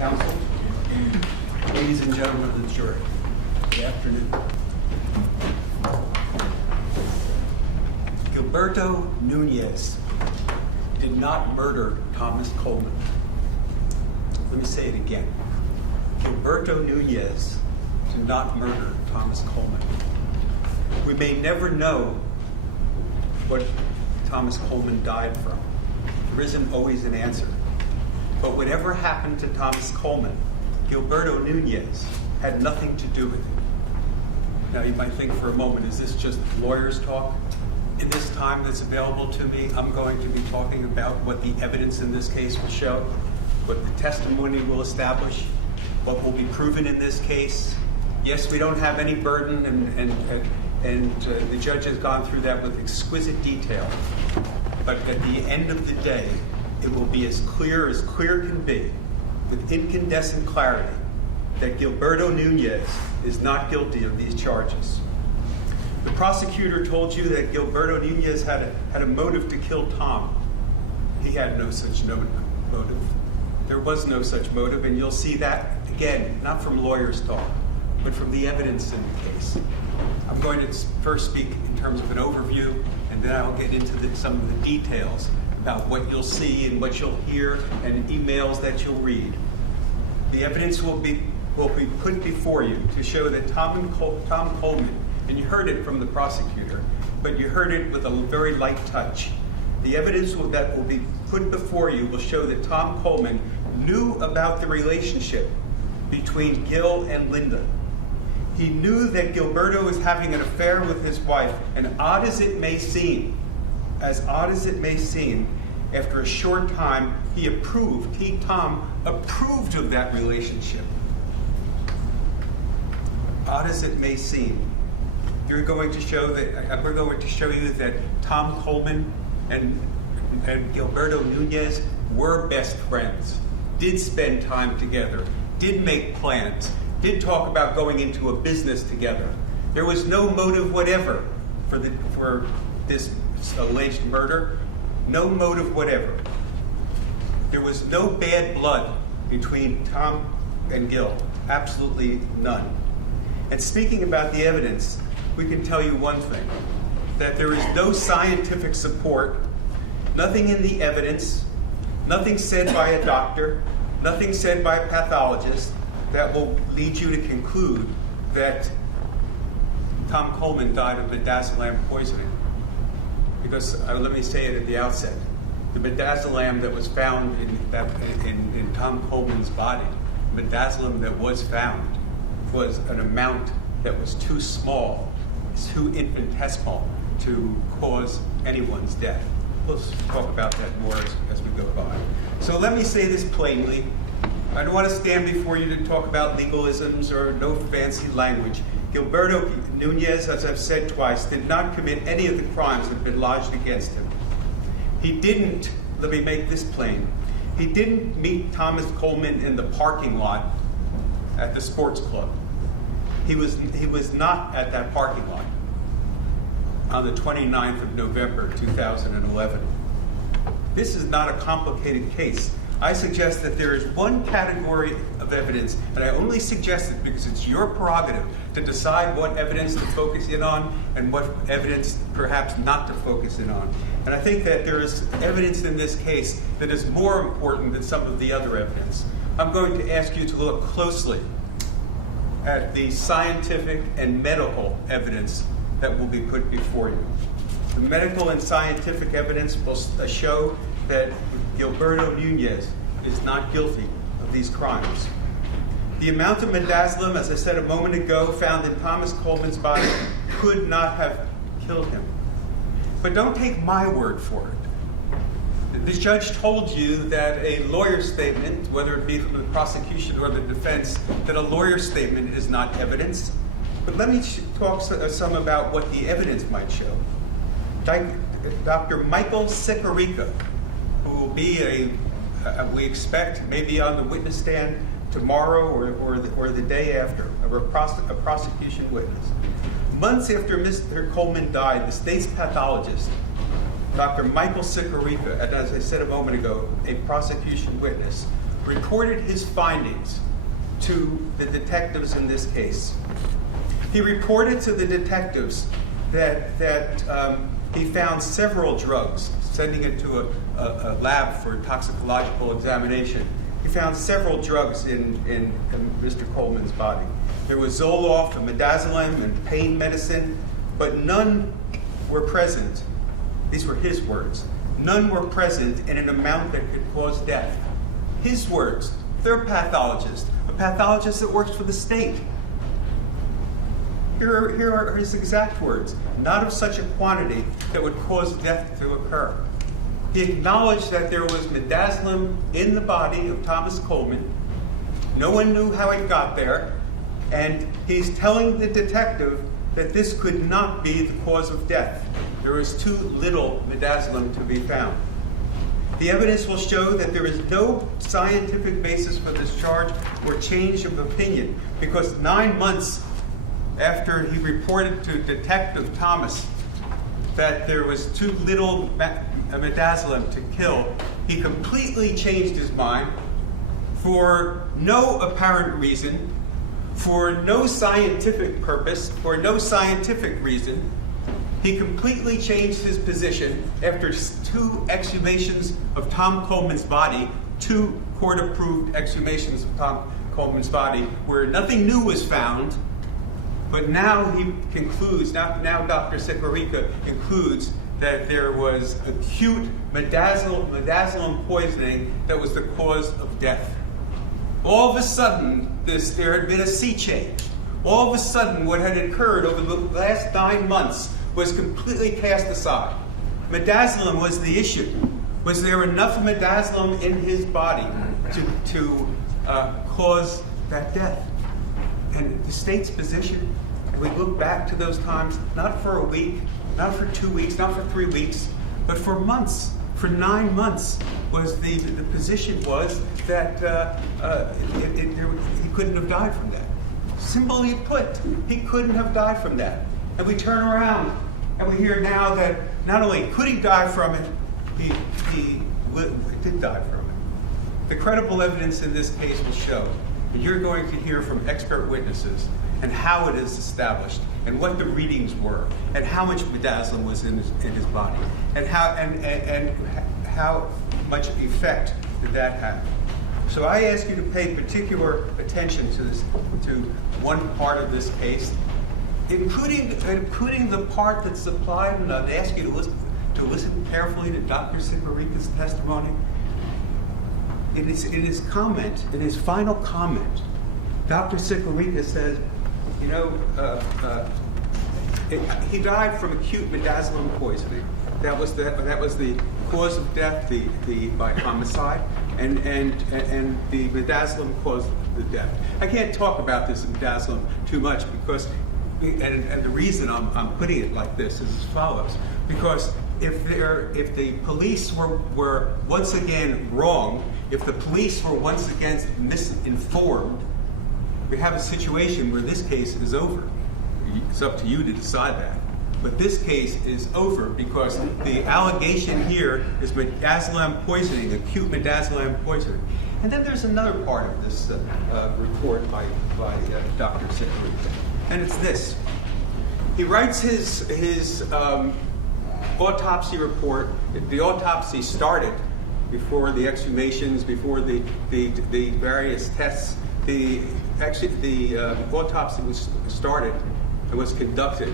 counsel, ladies and gentlemen of the jury, good afternoon. Gilberto Nunez did not murder Thomas Coleman. Let me say it again. Gilberto Nunez did not murder Thomas Coleman. We may never know what Thomas Coleman died from. There isn't always an answer. But whatever happened to Thomas Coleman, Gilberto Nunez had nothing to do with it. Now you might think for a moment, is this just lawyers talk? In this time that's available to me, I'm going to be talking about what the evidence in this case will show, what the testimony will establish, what will be proven in this case. Yes, we don't have any burden, and the judge has gone through that with exquisite detail. But at the end of the day, it will be as clear can be, with incandescent clarity, that Gilberto Nunez is not guilty of these charges. The prosecutor told you that Gilberto Nunez had a motive to kill Tom. He had no such motive. There was no such motive, and you'll see that, again, not from lawyers' talk, but from the evidence in the case. I'm going to first speak in terms of an overview, and then I'll get into some of the details about what you'll see and what you'll hear and emails that you'll read. The evidence will be put before you to show that Tom Coleman, and you heard it from the prosecutor, but you heard it with a very light touch. The evidence that will be put before you will show that Tom Coleman knew about the relationship between Gil and Linda. He knew that Gilberto was having an affair with his wife, and odd as it may seem, after a short time, Tom approved of that relationship. Odd as it may seem. We're going to show you that Tom Coleman and Gilberto Nunez were best friends, did spend time together, did make plans, did talk about going into a business together. There was no motive whatever for this alleged murder, no motive whatever. There was no bad blood between Tom and Gil, absolutely none. And speaking about the evidence, we can tell you one thing, that there is no scientific support, nothing in the evidence, nothing said by a doctor, nothing said by a pathologist that will lead you to conclude that Tom Coleman died of midazolam poisoning. Because, let me say it at the outset, the midazolam that was found in Tom Coleman's body, midazolam that was found, was an amount that was too small, too infinitesimal to cause anyone's death. We'll talk about that more as we go by. So let me say this plainly. I don't want to stand before you to talk about legalisms or no fancy language. Gilberto Nunez, as I've said twice, did not commit any of the crimes that have been lodged against him. He didn't, let me make this plain, he didn't meet Thomas Coleman in the parking lot at the sports club. He was not at that parking lot on the 29th of November, 2011. This is not a complicated case. I suggest that there is one category of evidence, and I only suggest it because it's your prerogative to decide what evidence to focus in on and what evidence perhaps not to focus in on. And I think that there is evidence in this case that is more important than some of the other evidence. I'm going to ask you to look closely at the scientific and medical evidence that will be put before you. The medical and scientific evidence will show that Gilberto Nunez is not guilty of these crimes. The amount of midazolam, as I said a moment ago, found in Thomas Coleman's body could not have killed him. But don't take my word for it. The judge told you that a lawyer's statement, whether it be from the prosecution or the defense, that a lawyer's statement is not evidence. But let me talk some about what the evidence might show. Dr. Michael Sicarica, who will be we expect, maybe on the witness stand tomorrow or the day after, a prosecution witness. Months after Mr. Coleman died, the state's pathologist, Dr. Michael Sicarica, and as I said a moment ago, a prosecution witness, reported his findings to the detectives in this case. He reported to the detectives that he found several drugs, sending it to a lab for toxicological examination. He found several drugs in Mr. Coleman's body. There was Zoloft and midazolam and pain medicine, but none were present. These were his words. None were present in an amount that could cause death. His words. They're a pathologist that works for the state. Here are his exact words. Not of such a quantity that would cause death to occur. He acknowledged that there was midazolam in the body of Thomas Coleman. No one knew how it got there. And he's telling the detective that this could not be the cause of death. There was too little midazolam to be found. The evidence will show that there is no scientific basis for this charge or change of opinion, because 9 months after he reported to Detective Thomas that there was too little midazolam to kill, he completely changed his mind for no apparent reason, for no scientific purpose, for no scientific reason. He completely changed his position after 2 exhumations of Tom Coleman's body, 2 court-approved exhumations of Tom Coleman's body, where nothing new was found. But now he concludes, now Dr. Sikorica concludes that there was acute midazolam poisoning that was the cause of death. All of a sudden, there had been a sea change. All of a sudden, what had occurred over the last 9 months was completely cast aside. Midazolam was the issue. Was there enough midazolam in his body to cause that death? And the state's position, we look back to those times, not for a week, not for 2 weeks, not for 3 weeks, but for months, for 9 months, was the position was that he couldn't have died from that. Simply put, he couldn't have died from that. And we turn around and we hear now that not only could he die from it, he did die from it. The credible evidence in this case will show that you're going to hear from expert witnesses and how it is established, and what the readings were, and how much midazolam was in his body, and how much effect did that have. So I ask you to pay particular attention to one part of this case, including the part that's supplied, and I'd ask you to listen carefully to Dr. Sikorica's testimony. In his comment, in his final comment, Dr. Sikorica says, he died from acute midazolam poisoning. That was the cause of death, by homicide, and the midazolam caused the death. I can't talk about this midazolam too much because, and the reason I'm putting it like this is as follows: because if the police were once again wrong, if the police were once again misinformed, we have a situation where this case is over. It's up to you to decide that. But this case is over because the allegation here is midazolam poisoning, acute midazolam poisoning. And then there's another part of this report by Dr. Sikorica, and it's this. He writes his autopsy report. The autopsy started before the exhumations, before the various tests. The autopsy was started and was conducted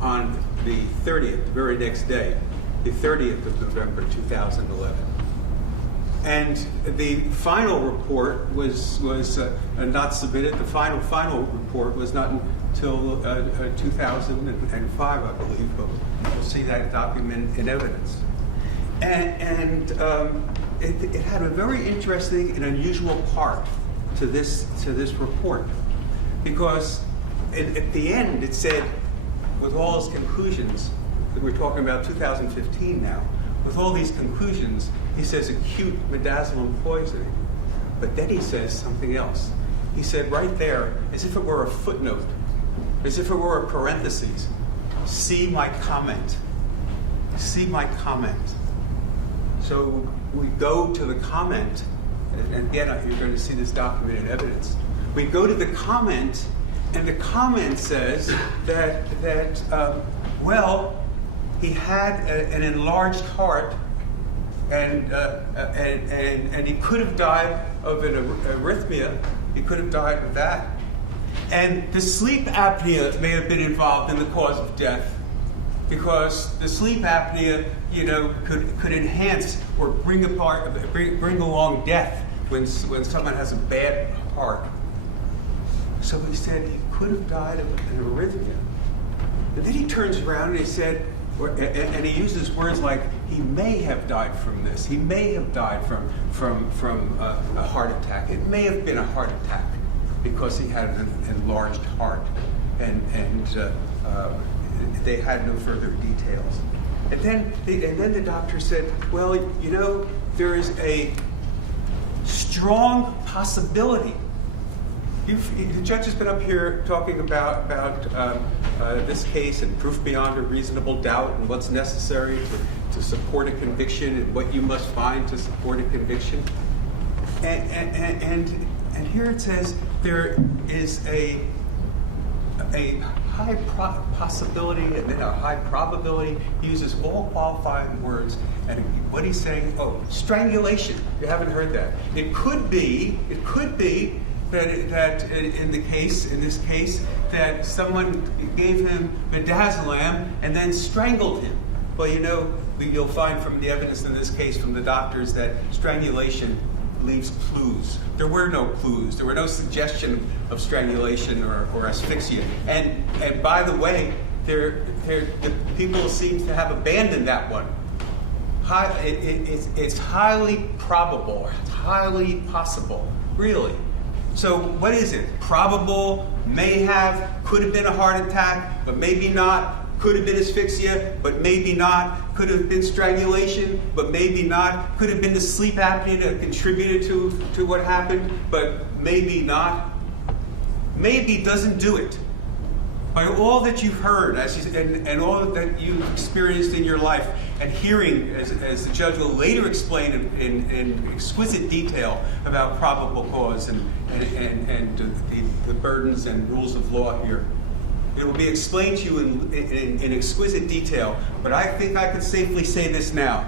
on the 30th, the very next day, the 30th of November 2011. And the final report was not submitted. The final report was not until 2005, I believe. But we'll see that document in evidence. And it had a very interesting and unusual part to this report, because at the end it said, with all its conclusions, that we're talking about 2015 now, with all these conclusions, he says acute midazolam poisoning. But then he says something else. He said right there, as if it were a footnote, as if it were a parenthesis, see my comment. See my comment. So we go to the comment And again, you're going to see this documented evidence. We go to the comment, and the comment says that well, he had an enlarged heart, and he could have died of an arrhythmia. He could have died of that. And the sleep apnea may have been involved in the cause of death, because the sleep apnea, could enhance or bring along death when someone has a bad heart. So he said he could have died of an arrhythmia. And then he turns around and he said, and he uses words like, he may have died from this. He may have died from a heart attack. It may have been a heart attack because he had an enlarged heart. And they had no further details. And then the doctor said, well, there is a strong possibility. The judge has been up here talking about this case and proof beyond a reasonable doubt and what's necessary to support a conviction and what you must find to support a conviction. And here it says there is a high possibility and then a high probability. He uses all qualifying words. And what he's saying, strangulation. You haven't heard that. It could be that in this case, that someone gave him midazolam and then strangled him. Well, you'll find from the evidence in this case from the doctors that strangulation leaves clues. There were no clues. There were no suggestion of strangulation or asphyxia. And by the way, the people seem to have abandoned that one. It's highly probable, highly possible, really. So what is it? Probable, may have, could have been a heart attack, but maybe not. Could have been asphyxia, but maybe not. Could have been strangulation, but maybe not. Could have been the sleep apnea that contributed to what happened, but maybe not. Maybe doesn't do it. By all that you've heard and all that you've experienced in your life, and hearing, as the judge will later explain in exquisite detail about probable cause and the burdens and rules of law here, it will be explained to you in exquisite detail. But I think I can safely say this now.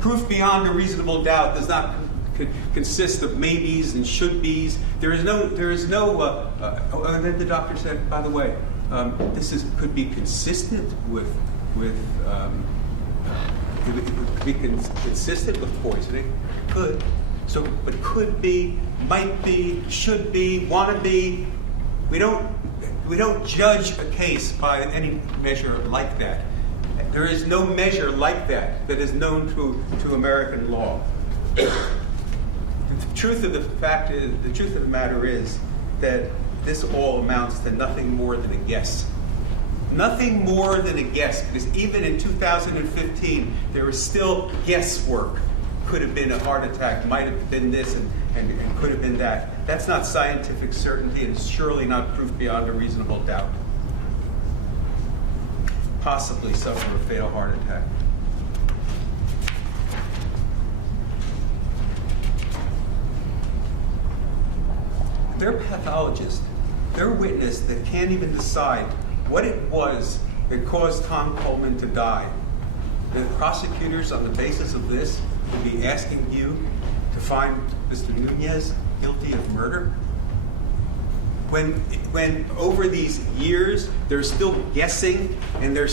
Proof beyond a reasonable doubt does not consist of maybes and should-bes. There is no. And then the doctor said, by the way, this could be consistent with consistent with poisoning. Could. So, but could be, might be, should be, want to be. We don't judge a case by any measure like that. There is no measure like that is known to American law. The truth of the matter is that this all amounts to nothing more than a guess. Nothing more than a guess, because even in 2015, there was still guesswork. Could have been a heart attack, might have been this, and could have been that. That's not scientific certainty, and it's surely not proof beyond a reasonable doubt. Possibly suffer a fatal heart attack. They're pathologists. They're a witness that can't even decide what it was that caused Tom Coleman to die. The prosecutors, on the basis of this, will be asking you to find Mr. Nunez guilty of murder. When over these years they're still guessing and they're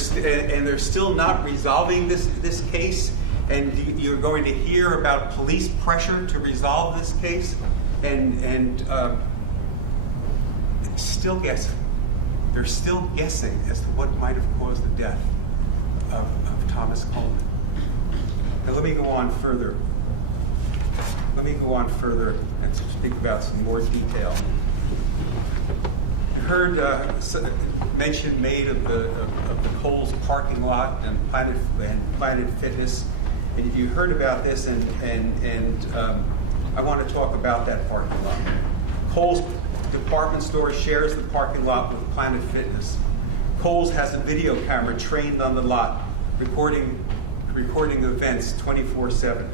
still not resolving this case, and you're going to hear about police pressure to resolve this case, and still guessing. They're still guessing as to what might have caused the death of Thomas Coleman. Now let me go on further. And speak about some more detail. You heard mention made of the Kohl's parking lot and Planet Fitness, and you heard about this, and I want to talk about that parking lot. Kohl's department store shares the parking lot with Planet Fitness. Kohl's has a video camera trained on the lot, recording events 24/7.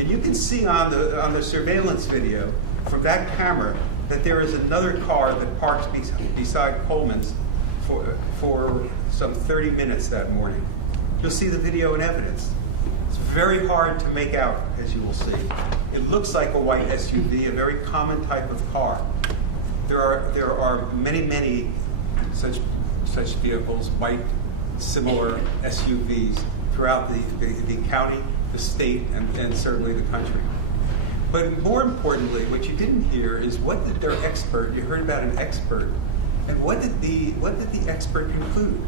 And you can see on the surveillance video from that camera that there is another car that parks beside Coleman's for some 30 minutes that morning. You'll see the video and evidence. It's very hard to make out, as you will see. It looks like a white SUV, a very common type of car. There are many such vehicles, white, similar SUVs throughout the county, the state, and certainly the country. But more importantly, what you didn't hear is what did their expert, you heard about an expert, and what did the expert conclude?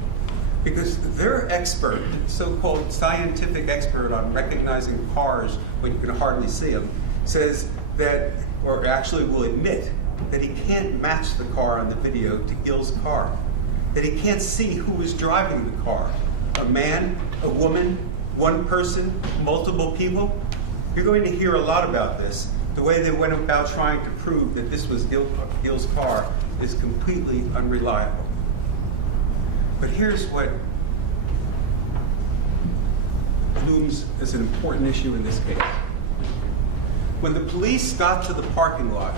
Because their expert, so-called scientific expert on recognizing cars when you can hardly see them, says that, or actually will admit, that he can't match the car on the video to Gil's car. That he can't see who is driving the car. A man, a woman, one person, multiple people. You're going to hear a lot about this. The way they went about trying to prove that this was Gil's car is completely unreliable. But here's what looms as an important issue in this case. When the police got to the parking lot,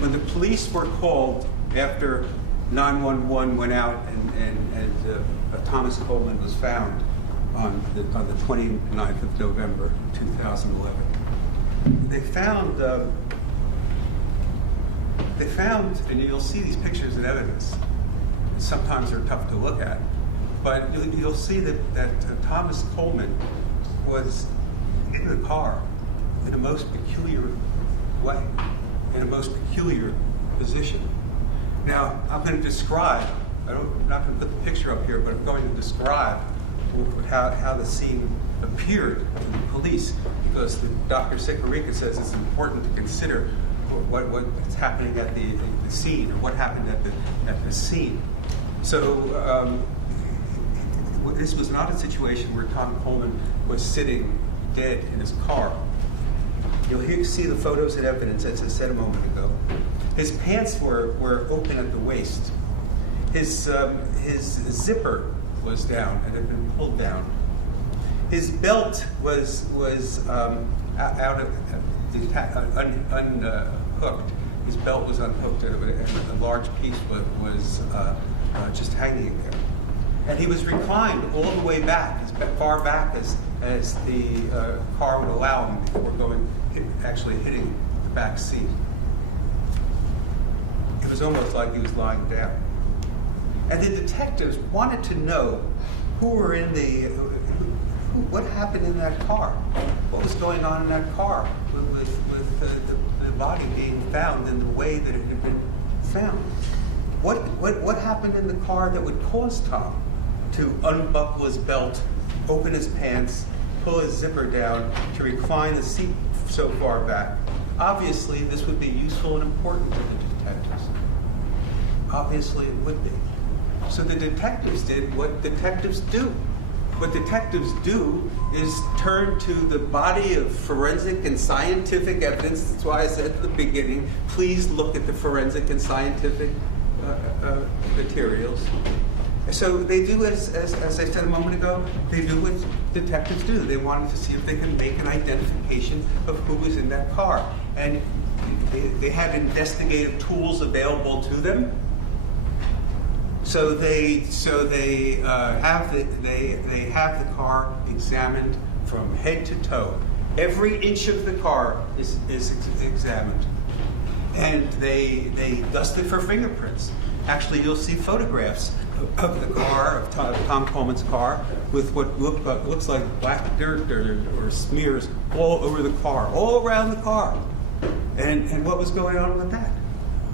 when the police were called after 911 went out and Thomas Coleman was found on the 29th of November 2011, they found, and you'll see these pictures and evidence. Sometimes they're tough to look at, but you'll see that Thomas Coleman was in the car in a most peculiar way, in a most peculiar position. Now, I'm going to describe, I'm not going to put the picture up here, but I'm going to describe how the scene appeared to the police, because Dr. Sikorica says it's important to consider what's happening at the scene, or what happened at the scene. So this was not a situation where Tom Coleman was sitting dead in his car. You'll see the photos and evidence, as I said a moment ago. His pants were open at the waist. His zipper was down and had been pulled down. His belt was out of unhooked. His belt was unhooked, and a large piece was just hanging there. And he was reclined all the way back, as far back as the car would allow him before actually hitting the back seat. It was almost like he was lying down. And the detectives wanted to know what happened in that car, what was going on in that car with the body being found in the way that it had been found. What happened in the car that would cause Tom to unbuckle his belt, open his pants, pull his zipper down, to recline the seat so far back? Obviously, this would be useful and important to the detectives. Obviously, it would be. So the detectives did what detectives do. What detectives do is turn to the body of forensic and scientific evidence. That's why I said at the beginning, please look at the forensic and scientific materials. So they do, as I said a moment ago, they do what detectives do. They wanted to see if they can make an identification of who was in that car. And they had investigative tools available to them. So they have the car examined from head to toe. Every inch of the car is examined, and they dust it for fingerprints. Actually, you'll see photographs of the car, of Tom Coleman's car, with what looks like black dirt or smears all over the car, all around the car. And what was going on with that?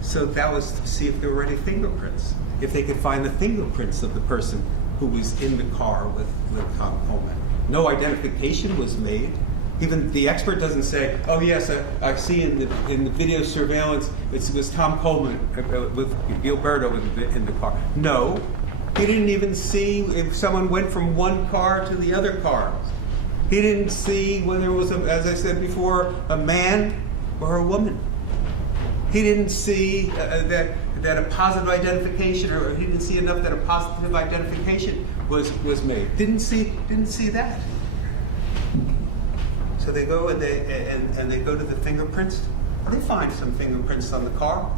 So that was to see if there were any fingerprints, if they could find the fingerprints of the person who was in the car with Tom Coleman. No identification was made. Even the expert doesn't say, "Oh yes, I see in the video surveillance it was Tom Coleman with Gilberto in the car." No, he didn't even see if someone went from one car to the other car. He didn't see whether it was, as I said before, a man or a woman. He didn't see that a positive identification, or he didn't see enough that a positive identification was made. Didn't see that. So So they go and they go to the fingerprints. They find some fingerprints on the car.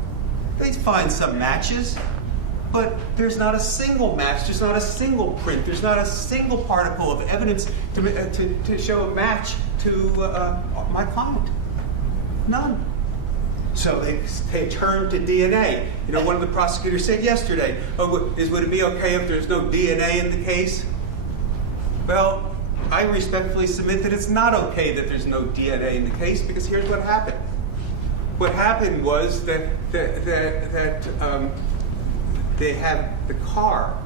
They find some matches, but there's not a single match. There's not a single print. There's not a single particle of evidence to show a match to my client. None. So they turn to DNA. You know, one of the prosecutors said yesterday, would it be okay if there's no DNA in the case? Well, I respectfully submit that it's not okay that there's no DNA in the case, because here's what happened. What happened was that they had the car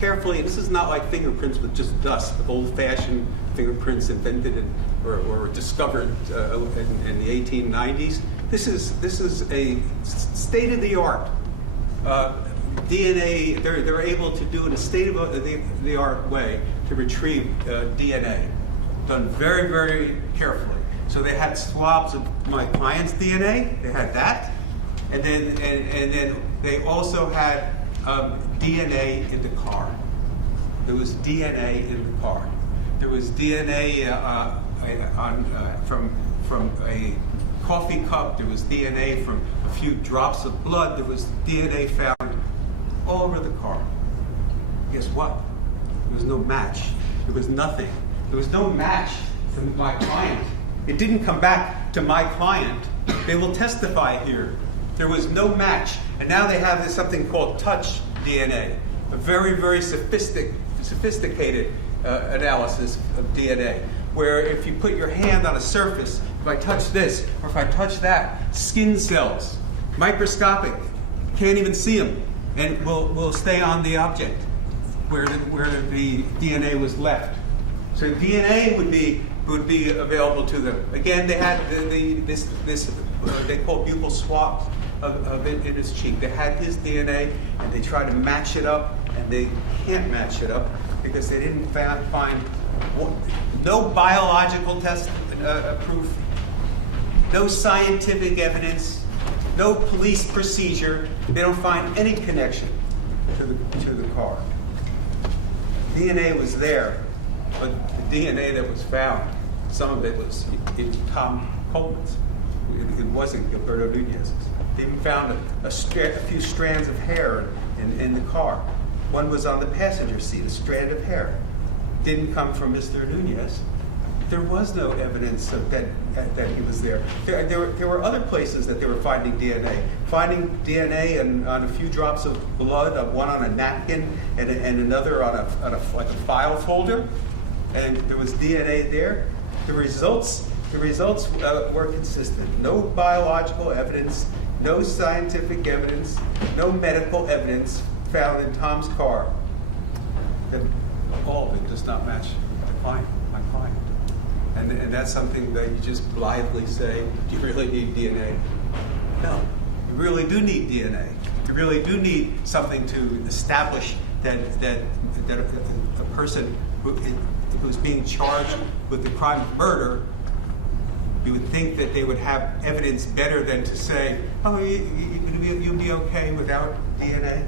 carefully. This is not like fingerprints with just dust, old-fashioned fingerprints invented or discovered in the 1890s. This is a state-of-the-art DNA. They're able to do in a state-of-the-art way to retrieve DNA, done very, very carefully. So they had swabs of my client's DNA. They had that, and then they also had DNA in the car. There was DNA in the car. There was DNA from a coffee cup. There was DNA from a few drops of blood. There was DNA found all over the car. Guess what? There was no match. There was nothing. There was no match to my client. It didn't come back to my client. They will testify here. There was no match. And now they have something called touch DNA, a very, very sophisticated analysis of DNA, where if you put your hand on a surface, if I touch this or if I touch that, skin cells, microscopic, can't even see them, and will stay on the object where the DNA was left. So DNA would be available to them. Again, they had this they call buccal swab of it in his cheek. They had his DNA, and they tried to match it up, and they can't match it up because they didn't find no biological test proof, no scientific evidence, no police procedure. They don't find any connection to the car. DNA was there, but the DNA that was found, some of it was in Tom Coleman's. It wasn't Gilberto Nunez's. They even found a few strands of hair in the car. One was on the passenger seat, a strand of hair. Didn't come from Mr. Nunez. There was no evidence of that he was there. There were other places that they were finding DNA. Finding DNA on a few drops of blood, one on a napkin and another on a file folder, and there was DNA there. The results were consistent. No biological evidence, no scientific evidence, no medical evidence found in Tom's car. That all of it does not match my client. And that's something that you just blithely say, do you really need DNA? No, you really do need DNA. You really do need something to establish that a person who's being charged with the crime of murder, you would think that they would have evidence better than to say, oh, you'll be okay without DNA.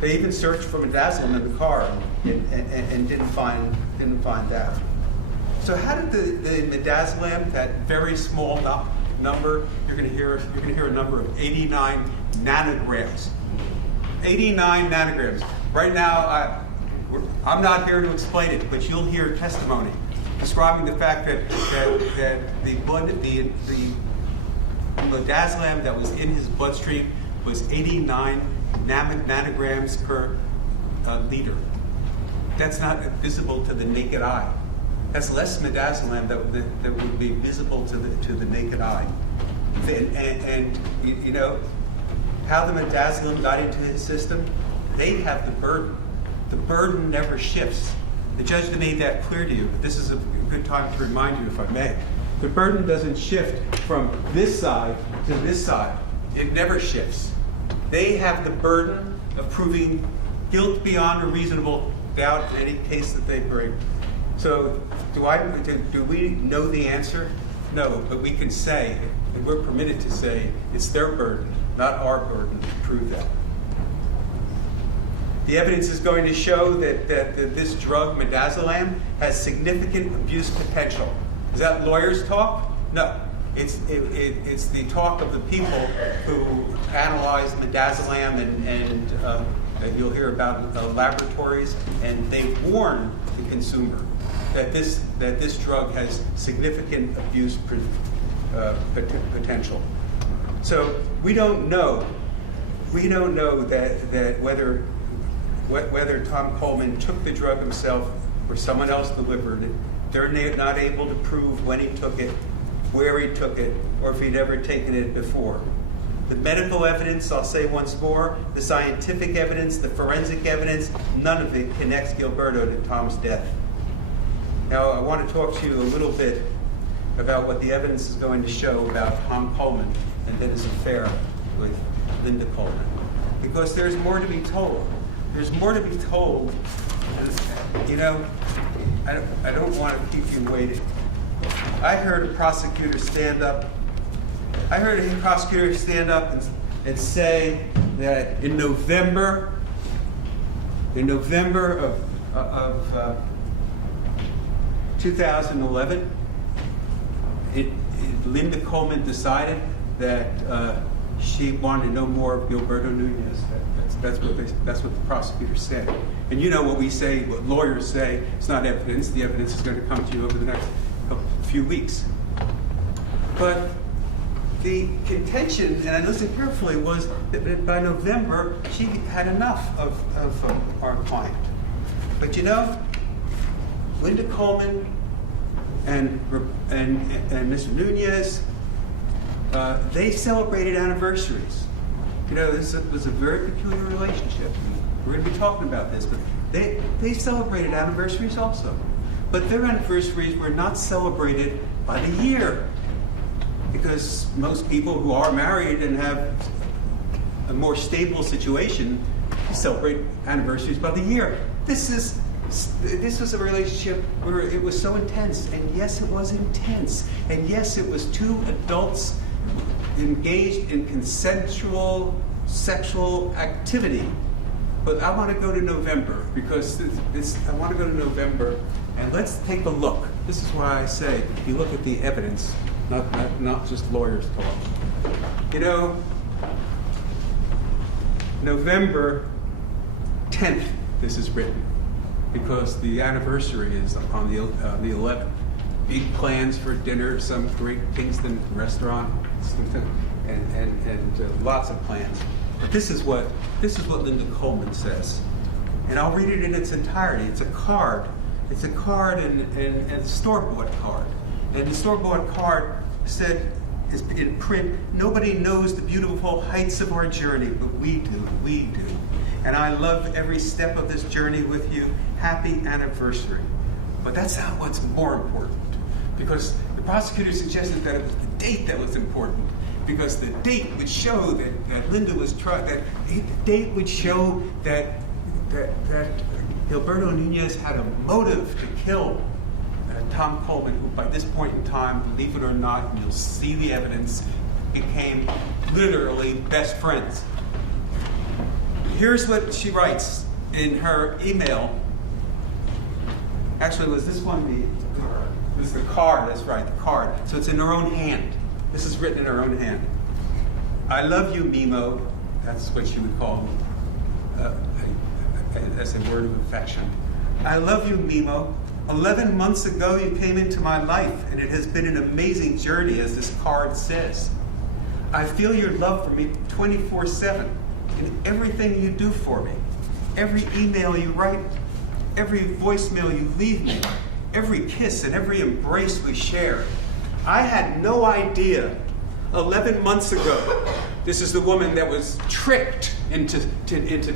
They even searched for midazolam in the car and didn't find that. So how did the midazolam, that very small number, you're going to hear a number of 89 nanograms. 89 nanograms. Right now, I'm not here to explain it, but you'll hear testimony describing the fact that the midazolam that was in his bloodstream was 89 nanograms per liter. That's not visible to the naked eye. That's less midazolam that would be visible to the naked eye. And you know how the midazolam got into his system? They have the burden. The burden never shifts. The judge made that clear to you. But this is a good time to remind you, if I may. The burden doesn't shift from this side to this side. It never shifts. They have the burden of proving guilt beyond a reasonable doubt in any case that they bring. So do we know the answer? No, but we can say, and we're permitted to say, it's their burden, not our burden, to prove that. The evidence is going to show that this drug, midazolam, has significant abuse potential. Is that lawyers' talk? No. It's the talk of the people who analyzed midazolam and you'll hear about laboratories, and they warn the consumer that this drug has significant abuse potential. So we don't know that whether Tom Coleman took the drug himself or someone else delivered it. They're not able to prove when he took it, where he took it, or if he'd ever taken it before. The medical evidence, I'll say once more, the scientific evidence, the forensic evidence, none of it connects Gilberto to Tom's death. Now, I want to talk to you a little bit about what the evidence is going to show about Tom Coleman and then his affair with Linda Coleman. Because there's more to be told. There's more to be told. You know, I don't want to keep you waiting. I heard a prosecutor stand up and say that in November of 2011, Linda Coleman decided that she wanted no more of Gilberto Nunez. That's what the prosecutor said. And you know what we say, what lawyers say, it's not evidence. The evidence is going to come to you over the next few weeks. But the contention, and I listened carefully, was that by November, she had enough of our client. But you know, Linda Coleman and Mr. Nunez, they celebrated anniversaries. You know, this was a very peculiar relationship. We're going to be talking about this, but they celebrated anniversaries also. But their anniversaries were not celebrated by the year, because most people who are married and have a more stable situation celebrate anniversaries by the year. This was a relationship where it was so intense, and yes, it was intense, and yes, it was two adults engaged in consensual sexual activity. But I want to go to November, because I want to go to November, and let's take a look. This is why I say you look at the evidence, not just lawyers talk. You know, November 10th, this is written, because the anniversary is on the 11th. Big plans for dinner, some great Kingston restaurant, and lots of plans. But this is what Linda Coleman says, and I'll read it in its entirety. It's a card. It's a card and a store-bought card. And the store-bought card said, is in print, "Nobody knows the beautiful heights of our journey, but we do. And I love every step of this journey with you. Happy anniversary." But that's not what's more important, because the prosecutor suggested that it was the date that was important, because the date would show that Linda was trying. That the date would show that Gilberto Nunez had a motive to kill Tom Coleman, who by this point in time, believe it or not, and you'll see the evidence, became literally best friends. Here's what she writes in her email. Actually, was this one it was the card? That's right, the card. So it's in her own hand. This is written in her own hand. "I love you, Mimo." That's what she would call him, as a word of affection. "I love you, Mimo. 11 months ago, you came into my life, and it has been an amazing journey, as this card says. I feel your love for me 24/7 in everything you do for me, every email you write, every voicemail you leave me, every kiss and every embrace we share. I had no idea 11 months ago." This is the woman that was tricked into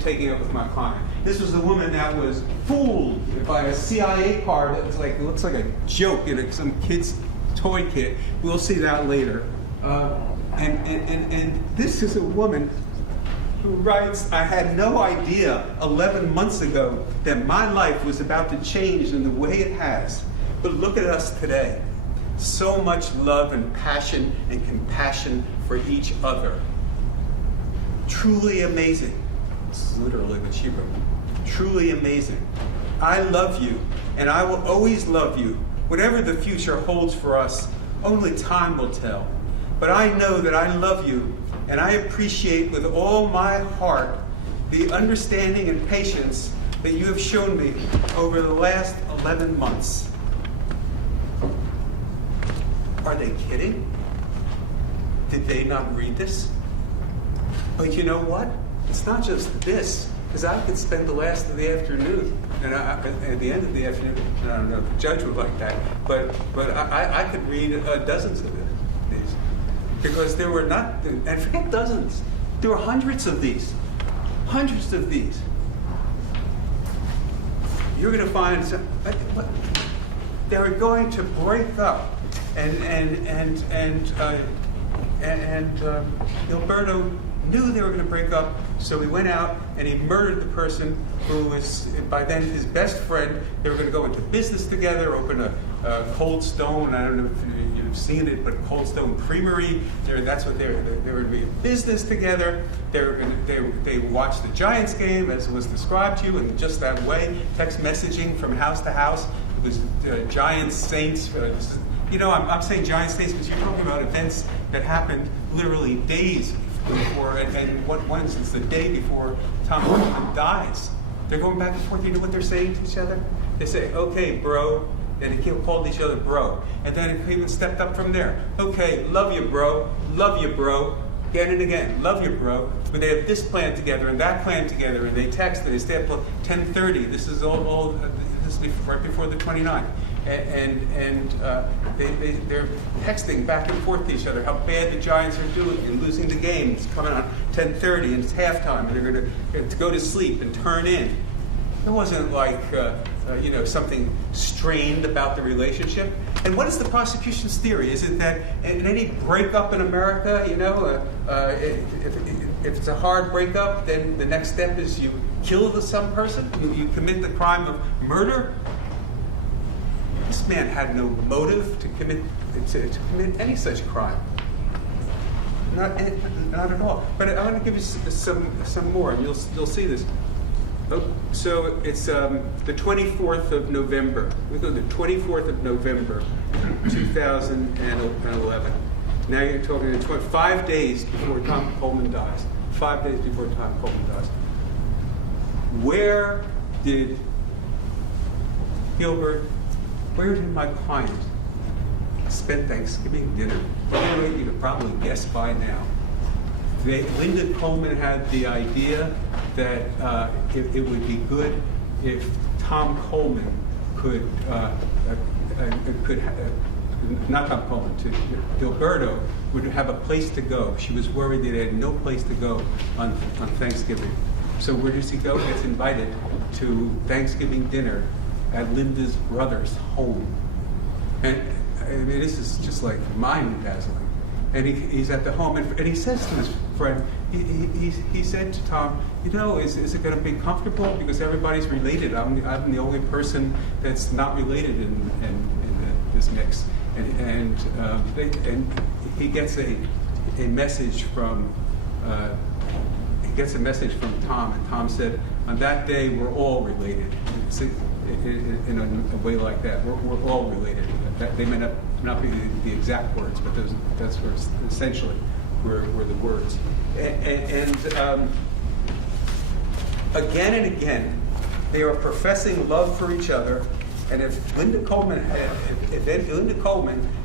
taking up with my client. This was the woman that was fooled by a CIA card that was it looks like a joke in some kid's toy kit. We'll see that later. And this is a woman who writes, "I had no idea 11 months ago that my life was about to change in the way it has. But look at us today. So much love and passion and compassion for each other. Truly amazing." This is literally what she wrote. truly amazing. I love you, and I will always love you. Whatever the future holds for us, only time will tell. But I know that I love you, and I appreciate with all my heart the understanding and patience that you have shown me over the last 11 months. Are they kidding? Did they not read this? But you know what? It's not just this, because I could spend the last of the afternoon, and at the end of the afternoon, I don't know if the judge would like that, but I could read dozens of these, because there were not, and forget dozens, there were hundreds of these. You're going to find they're going to break up, and Gilberto knew they were going to break up, so he went out and he murdered the person who was by then his best friend. They were going to go into business together, open a Cold Stone. I don't know if you've seen it, but Cold Stone Creamery. That's what they were going to be in business together. They watched the Giants game as it was described to you, in just that way, text messaging from house to house. It was Giants Saints. I'm saying Giants Saints because you're talking about events that happened literally days before, and one instance, the day before Tom Coleman dies. They're going back and forth. You know what they're saying to each other? They say, "Okay, bro," and they called each other bro. And then it even stepped up from there. "Okay, love you, bro. Love you, bro." Again and again, "Love you, bro." But they have this plan together and that plan together, and they text and they stay up till 10:30. This is all this is right before the 29th. They're texting back and forth to each other how bad the Giants are doing and losing the game. It's coming on 10:30 and it's halftime, and they're going to go to sleep and turn in. It wasn't like something strained about the relationship. And what is the prosecution's theory? Is it that in any breakup in America, if it's a hard breakup, then the next step is you kill some person, you commit the crime of murder? This man had no motive to commit any such crime. Not at all. But I want to give you some more, and you'll see this. So it's the 24th of November. We go to the 24th of November, 2011. Now you're talking 5 days before Tom Coleman dies. 5 days before Tom Coleman dies. Where did my client spend Thanksgiving dinner? Anyway, you could probably guess by now. Linda Coleman had the idea that it would be good if Tom Coleman not Tom Coleman, Gilberto would have a place to go. She was worried that he had no place to go on Thanksgiving. So where does he go? He gets invited to Thanksgiving dinner at Linda's brother's home. And I mean, this is just like mind-dazzling. And he's at the home, and he says to his friend, he said to Tom, is it going to be comfortable? Because everybody's related. I'm the only person that's not related in this mix. And he gets a message from Tom, and Tom said, on that day we're all related. In a way like that, we're all related. They may not be the exact words, but that's where essentially were the words. And again and again, they are professing love for each other. And if Linda Coleman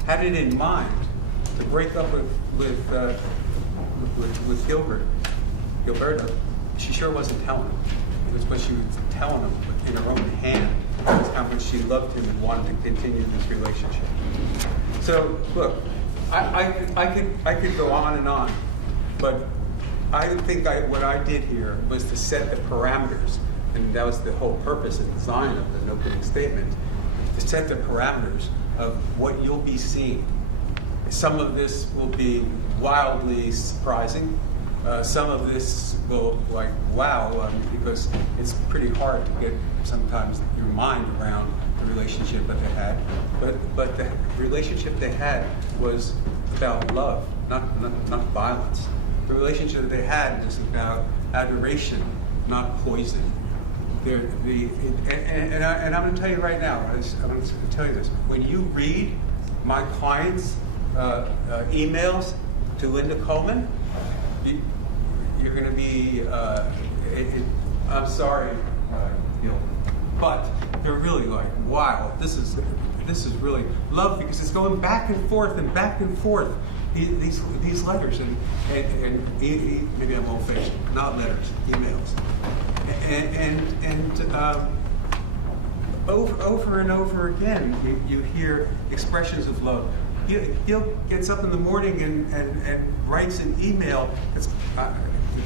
had it in mind to break up with Gilberto, she sure wasn't telling him. It was what she was telling him in her own hand. Was how much she loved him and wanted to continue this relationship. So look, I could go on and on, but I think what I did here was to set the parameters, and that was the whole purpose and design of the opening statement, to set the parameters of what you'll be seeing. Some of this will be wildly surprising. Some of this will wow, because it's pretty hard to get sometimes your mind around the relationship that they had. But the relationship they had was about love, not violence. The relationship that they had was about adoration, not poison. And I'm going to tell you right now, I'm going to tell you this. When you read my clients' emails to Linda Coleman, you're going to be, I'm sorry, Gil, but they're really like, wow, this is really love, because it's going back and forth and back and forth. These letters and maybe I'm old-fashioned, not letters, emails, and over and over again you hear expressions of love. Gil gets up in the morning and writes an email.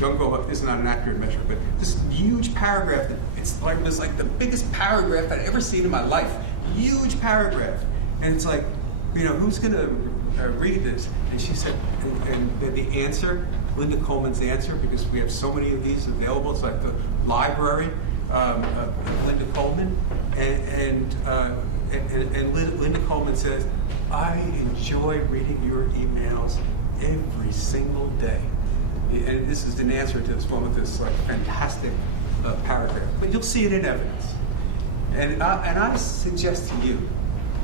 Don't go up. This is not an accurate measure, but this huge paragraph. It was like the biggest paragraph I'd ever seen in my life. Huge paragraph, and it's like, who's going to read this? And she said, and the answer, Linda Coleman's answer, because we have so many of these available. It's like the library of Linda Coleman, and Linda Coleman says, I enjoy reading your emails every single day. And this is an answer to this one with this like fantastic paragraph. But you'll see it in evidence. And I suggest to you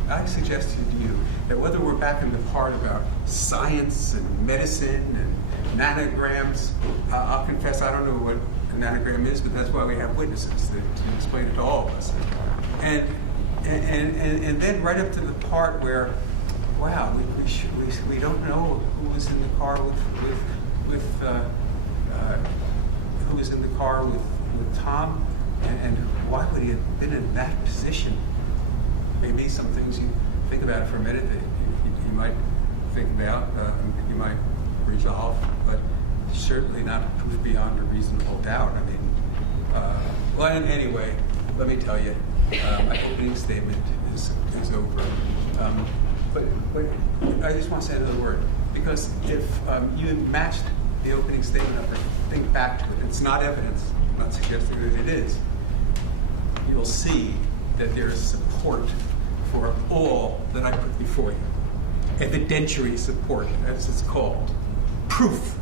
that whether we're back in the part about science and medicine and nanograms, I'll confess I don't know what a nanogram is, but that's why we have witnesses to explain it to all of us. And then right up to the part where, wow, we don't know who was in the car with Tom, and why would he have been in that position? Maybe some things you think about for a minute that you might think about, you might resolve, but certainly not proof beyond a reasonable doubt. I mean, anyway, let me tell you, my opening statement is over. But I just want to say another word, because if you matched the opening statement up and think back to it, it's not evidence, I'm not suggesting that it is, you will see that there is support for all that I put before you. Evidentiary support, as it's called. Proof.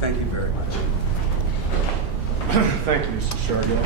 Thank you very much. Thank you, Mr. Shargill.